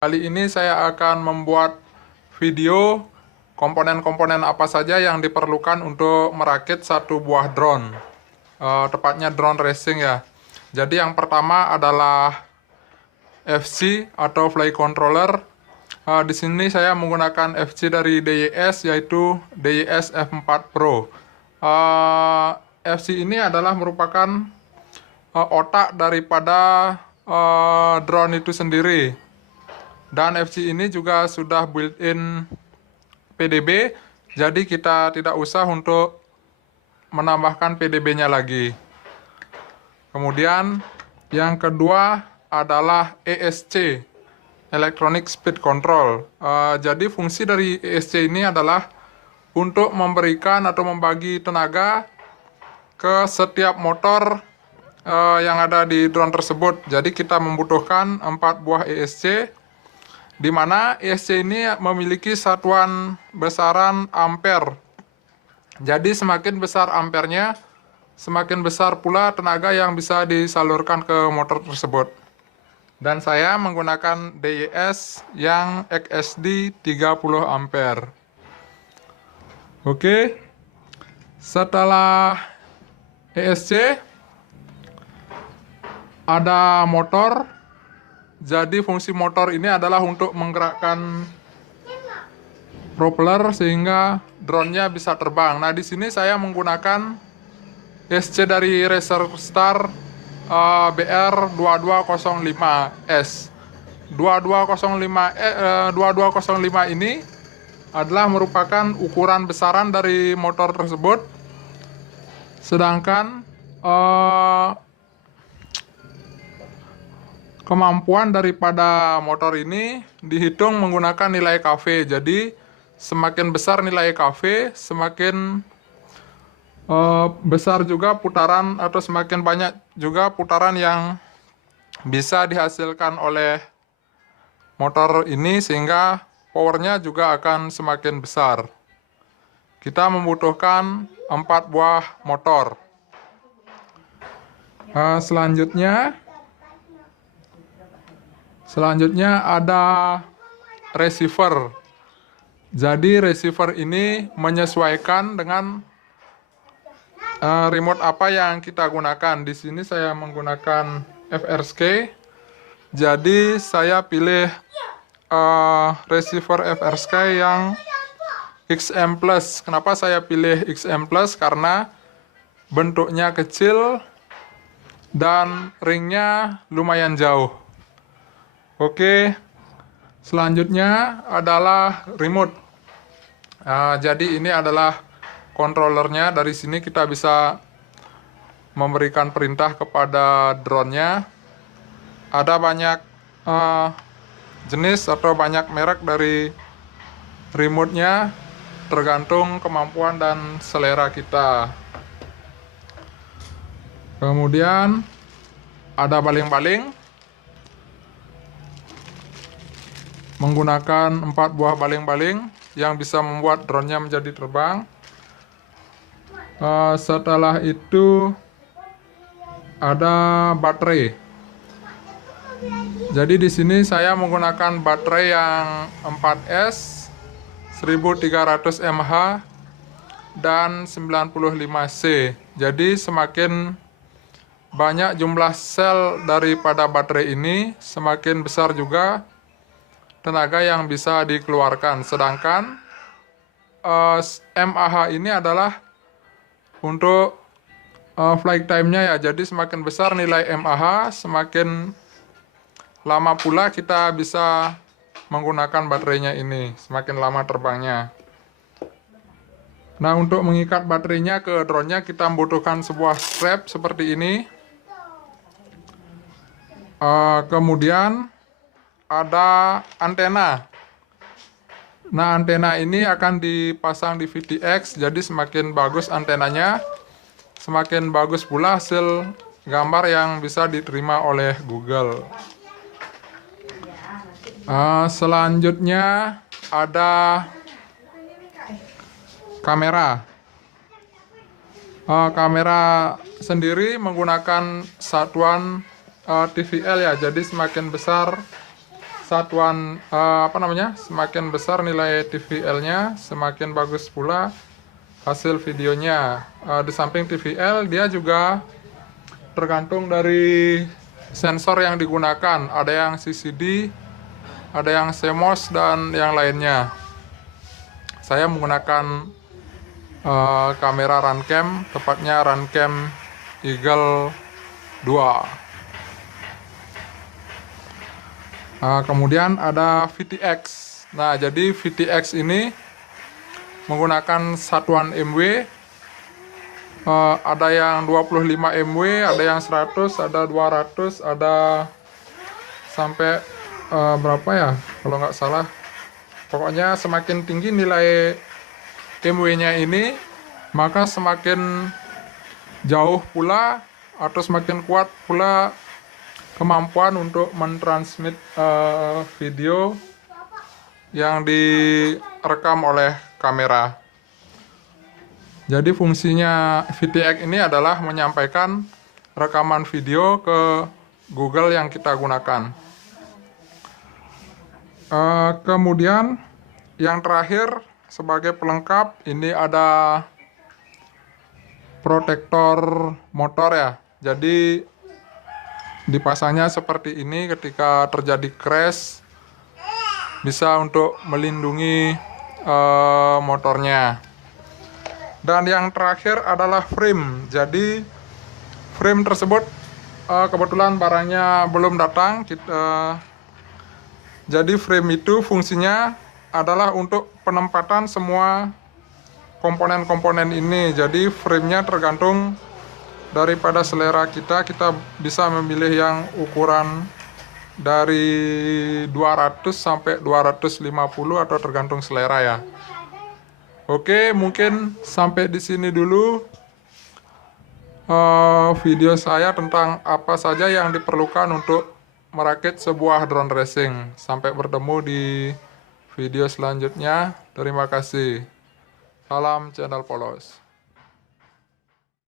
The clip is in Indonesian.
Kali ini saya akan membuat video komponen-komponen apa saja yang diperlukan untuk merakit satu buah drone. Tepatnya drone racing ya. Jadi yang pertama adalah FC atau flight controller. Di sini saya menggunakan FC dari DYS, yaitu DYS F4 Pro. FC ini adalah merupakan otak daripada drone itu sendiri. Dan FC ini juga sudah built-in PDB, jadi kita tidak usah untuk menambahkan PDB-nya lagi. Kemudian yang kedua adalah ESC, Electronic Speed Control. Jadi fungsi dari ESC ini adalah untuk memberikan atau membagi tenaga ke setiap motor yang ada di drone tersebut. Jadi kita membutuhkan 4 buah ESC, di mana ESC ini memiliki satuan besaran ampere. Jadi semakin besar ampernya, semakin besar pula tenaga yang bisa disalurkan ke motor tersebut. Dan saya menggunakan DYS yang XSD 30 ampere. Oke. Setelah ESC ada motor. Jadi fungsi motor ini adalah untuk menggerakkan propeller sehingga drone-nya bisa terbang. Nah, di sini saya menggunakan SC dari Racer Star BR2205S. 2205 ini adalah merupakan ukuran besaran dari motor tersebut. Sedangkan kemampuan daripada motor ini dihitung menggunakan nilai kV. Jadi semakin besar nilai kV, semakin besar juga putaran atau semakin banyak juga putaran yang bisa dihasilkan oleh motor ini, sehingga powernya juga akan semakin besar. Kita membutuhkan 4 buah motor. Selanjutnya ada receiver. Jadi receiver ini menyesuaikan dengan remote apa yang kita gunakan. Di sini saya menggunakan FRSky. Jadi saya pilih receiver FRSky yang XM Plus. Kenapa saya pilih XM Plus? Karena bentuknya kecil dan ringnya lumayan jauh. Oke, selanjutnya adalah remote. Jadi ini adalah controllernya. Dari sini kita bisa memberikan perintah kepada drone-nya. Ada banyak jenis atau banyak merek dari remote-nya, tergantung kemampuan dan selera kita. Kemudian ada baling-baling. Menggunakan 4 buah baling-baling yang bisa membuat drone-nya menjadi terbang. Setelah itu ada baterai. Jadi di sini saya menggunakan baterai yang 4S 1300 mAh dan 95C. Jadi semakin banyak jumlah sel daripada baterai ini, semakin besar juga tenaga yang bisa dikeluarkan. Sedangkan mAh ini adalah untuk flight time-nya ya. Jadi semakin besar nilai mAh, semakin lama pula kita bisa menggunakan baterainya ini, semakin lama terbangnya. Nah, untuk mengikat baterainya ke drone-nya kita membutuhkan sebuah strap seperti ini. Kemudian ada antena. Nah, antena ini akan dipasang di VTX, jadi semakin bagus antenanya, semakin bagus pula hasil gambar yang bisa diterima oleh Google. Selanjutnya ada kamera. Kamera sendiri menggunakan satuan TVL ya, jadi semakin besar satuan semakin besar nilai TVL-nya, semakin bagus pula hasil videonya. Di samping TVL, dia juga tergantung dari sensor yang digunakan. Ada yang CCD, ada yang CMOS, dan yang lainnya. Saya menggunakan kamera Runcam, tepatnya Runcam Eagle 2. Kemudian ada VTX. Nah, jadi VTX ini menggunakan satuan MW. Ada yang 25 MW, ada yang 100, ada 200, ada sampai berapa ya? Kalau nggak salah. Pokoknya semakin tinggi nilai MW-nya ini, maka semakin jauh pula atau semakin kuat pula kemampuan untuk mentransmit video yang direkam oleh kamera. Jadi fungsinya VTX ini adalah menyampaikan rekaman video ke Google yang kita gunakan. Kemudian yang terakhir sebagai pelengkap, ini ada protektor motor ya. Jadi dipasangnya seperti ini ketika terjadi crash, bisa untuk melindungi motornya. Dan yang terakhir adalah frame. Jadi frame tersebut kebetulan barangnya belum datang. Jadi frame itu fungsinya adalah untuk penempatan semua komponen-komponen ini. Jadi framenya tergantung daripada selera kita bisa memilih yang ukuran dari 200 sampai 250 atau tergantung selera ya. Oke, mungkin sampai di sini dulu video saya tentang apa saja yang diperlukan untuk merakit sebuah drone racing. Sampai bertemu di video selanjutnya. Terima kasih. Salam channel Polos.